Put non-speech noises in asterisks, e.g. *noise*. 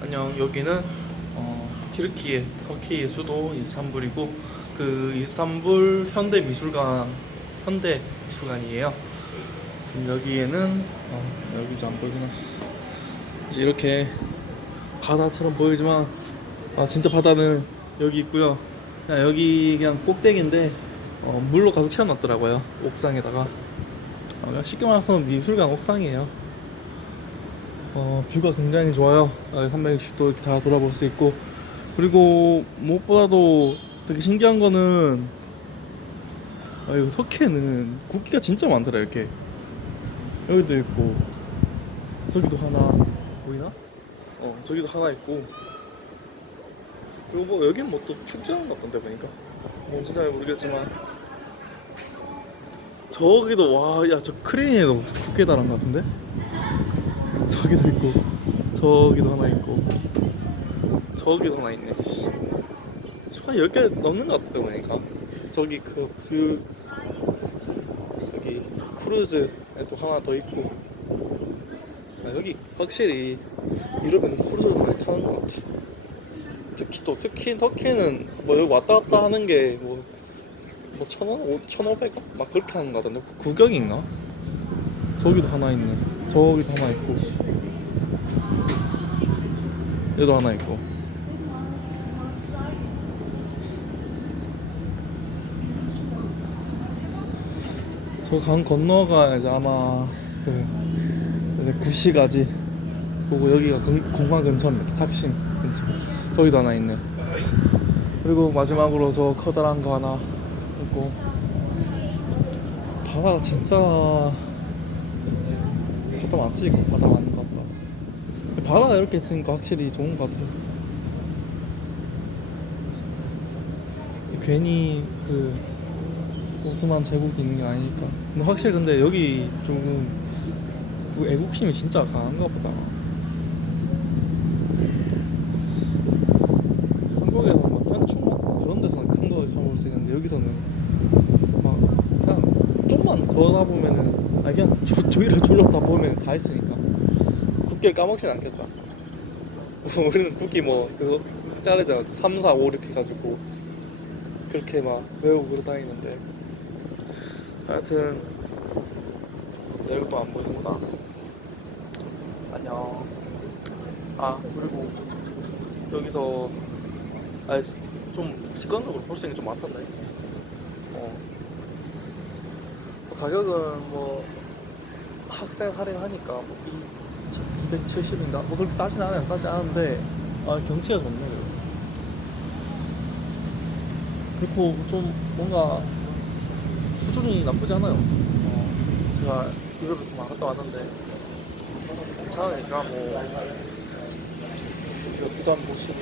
안녕. 여기는 어, 티르키의 터키의 수도 이스탄불이고 그 이스탄불 현대 미술관 현대 미술관이에요. 지금 여기에는 어, 여기 이제 안 보이구나. 이제 이렇게 바다처럼 보이지만 아 진짜 바다는 여기 있고요. 그냥 여기 그냥 꼭대기인데 어, 물로 가득 채워놨더라고요. 옥상에다가 어, 쉽게 말해서 미술관 옥상이에요. 어, 뷰가 굉장히 좋아요. 360도 이렇게 다 돌아볼 수 있고 그리고 무엇보다도 되게 신기한 거는 아, 이거 석회는 국기가 진짜 많더라 이렇게 여기도 있고 저기도 하나 보이나? 어 저기도 하나 있고 그리고 뭐 여긴 뭐 또 축제하는 것 같던데 보니까 뭔지 잘 모르겠지만 저기도 와 야 저 크레인에도 국회 달한 것 같은데? 저기도 있고 저기도 하나 있고 저기도 하나 있네 씨. 한 10개 넘는 것 같아 보니까 저기 그 뷰 여기 크루즈에 또 하나 더 있고 아, 여기 확실히 유럽에는 크루즈를 많이 타는 것 같아 특히 또 특히 터키는 뭐 여기 왔다 갔다 하는 게뭐 뭐 천원? 오- 천오백 원? 막 그렇게 하는 거 같던데 구경인가? 저기도 하나 있네. 저기도 하나 있고. 얘도 하나 있고. 저 강 건너가 이제 아마. 그 이제 구시가지. 그리고 여기가 근- 공항 근처입니다. 탁심 근처. 저기도 하나 있네. 그리고 마지막으로 저 커다란 거 하나 있고. 바다가 진짜 바다 맞지? 이거 바다 맞는 것 같다. 바다가 이렇게 있으니까 확실히 좋은 것 같아요. 괜히 그 오스만 제국이 있는 게 아니니까. 근데 확실히 근데 여기 조금 그 애국심이 진짜 강한가 보다. 한국에서 막 현충 그런 데서는 큰 거 가볼 수 있는데 여기서는 막 그냥 좀만 걸어다 보면은 아 그냥 조, 조이를 졸랐다 보면 다 있으니까. 국기를 까먹진 않겠다. *laughs* 우리는 국기 뭐 그거 짜르잖아 3, 4, 5 이렇게 해가지고 그렇게 막 외우고 그러 다니는데. 하여튼 내일도 안 보인다 안녕. 아 그리고 여기서 아니 좀 직관적으로 볼 수 있는 게 좀 많던데. 어 가격은 뭐 학생 할인하니까 뭐 270인가? 뭐 그렇게 싸진 않아요. 싸지 않은데. 아 경치가 좋네 그리고 좀 뭔가 수준이 나쁘지 않아요. 어, 제가 유럽에서 막 갔다 왔는데 괜찮으니까 뭐 여기도 한번 보시고